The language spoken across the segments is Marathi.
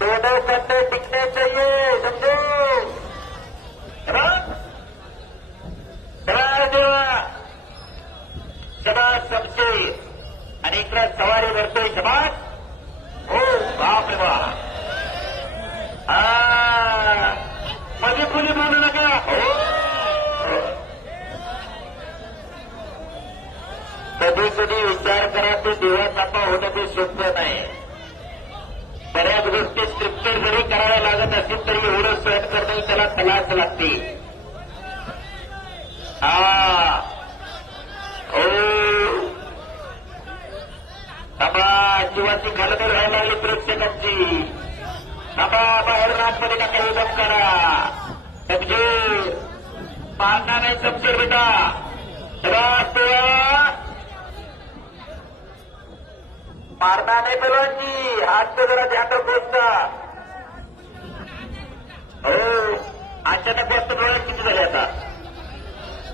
दोनों कट्टे टिकने चाहिए, समझो। शबाज शमशेर आणि इकडे सवारी भरतोय शबाज. हो बाप रे बाप. मध्ये कुणी बोलू नका. कधी कधी विचार करा ते देवा तापा होणं ते सोपं नाही. बऱ्याच गोष्टी स्क्रिप्टेड जरी कराव्या लागत असतील तरी एवढं सहन करणं त्याला तलाच लागते. जीवाची घालत राहायला लागली प्रेक्षकांची. बाहेर रातमध्ये नका उदम करा. समजूर मारणार नाही. समजूर बेटा मारणार नाही. पेलवानजी हात तो जरा ध्यान पोचता. हो अचानक वाजता डोळ्यात किती झाले आता.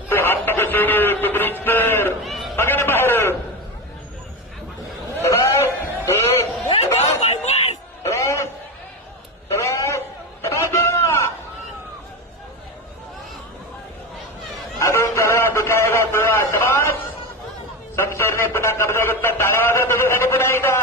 तो हात नको सोडू. तो ब्रिज कर. बघा ना बाहेर. अजून जरा दिखाएगा तेव्हा शबाज. शमशेरने पुन्हा कब्जा घेतला. टाळ्या वाजवा त्याच्यासाठी पुन्हा एकदा.